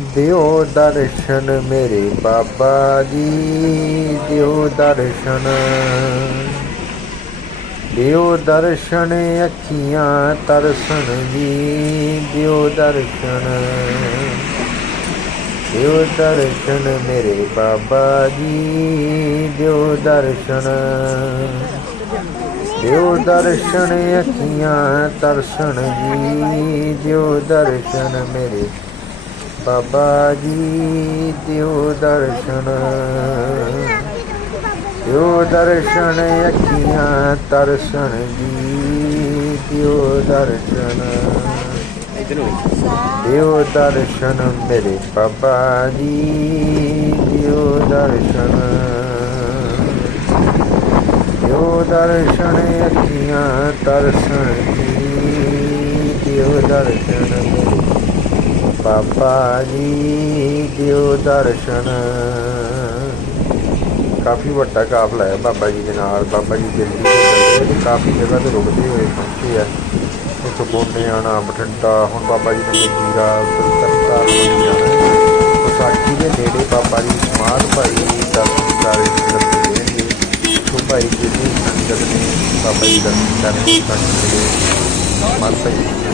ਦਿਓ ਦਰਸ਼ਨ ਮੇਰੇ ਬਾਬਾ ਜੀ, ਦਿਓ ਦਰਸ਼ਨ। ਦਿਓ ਦਰਸ਼ਨ ਅੱਖੀਆਂ ਤਰਸਣ ਜੀ, ਦਿਓ ਦਰਸ਼ਨ। ਦਿਓ ਦਰਸ਼ਨ ਮੇਰੇ ਬਾਬਾ ਜੀ, ਦਿਓ ਦਰਸ਼ਨ। ਦਿਓ ਦਰਸ਼ਨ ਅੱਖੀਆਂ ਤਰਸਣ ਜੀ, ਦਿਓ ਦਰਸ਼ਨ ਮੇਰੇ ਬਾਬਾ ਜੀ ਦਿਓ ਦਰਸ਼ਨ। ਦਿਓ ਦਰਸ਼ਨ, ਅੱਖੀਆਂ ਤਰਸਣ ਜੀ। ਦਿਓ ਦਰਸ਼ਨ। ਦਿਓ ਦਰਸ਼ਨ ਮੇਰੇ ਬਾਬਾ ਜੀ। ਦਿਓ ਦਰਸ਼ਨ। ਦਿਓ ਦਰਸ਼ਨ, ਅੱਖੀਆਂ ਤਰਸਣ ਜੀ। ਦਿਓ ਦਰਸ਼ਨ ਮੇਰੇ ਬਾਬਾ ਜੀ ਦਿਓ ਦਰਸ਼ਨ। ਕਾਫੀ ਵੱਡਾ ਕਾਫਲਾ ਹੈ ਬਾਬਾ ਜੀ ਦੇ ਨਾਲ। ਬਾਬਾ ਜੀ ਦਿੱਲੀ ਤੋਂ ਚੱਲੇ ਕਾਫੀ ਜਗ੍ਹਾ ਤੇ ਰੁਕਦੇ ਹੋਏ ਪਹੁੰਚੇ ਆ। ਇੱਥੋਂ ਬੋਨੇ ਆਣਾ, ਬਠਿੰਡਾ, ਹੁਣ ਬਾਬਾ ਜੀ ਨੇ ਜੀਰਾ ਤਰਤਾ ਜਾਣਾ ਵਿਸਾਖੀ ਦੇ ਨੇੜੇ ਬਾਬਾ ਜੀ ਦੀ ਸਮਾਧ ਭਾਈ ਦਰਸ਼ਨ ਕਰੇ ਦਰਸ਼ਨ ਦੇਣਗੇ। ਸੋ ਭਾਈ ਜਿੰਨੀ ਸੰਗਤ ਨੇ ਬਾਬਾ ਜੀ ਦਾ ਦਰਸ਼ਨ ਕਰਨੇ ਸੰਗਤ ਦੇ ਮਾਤਾ ਜੀ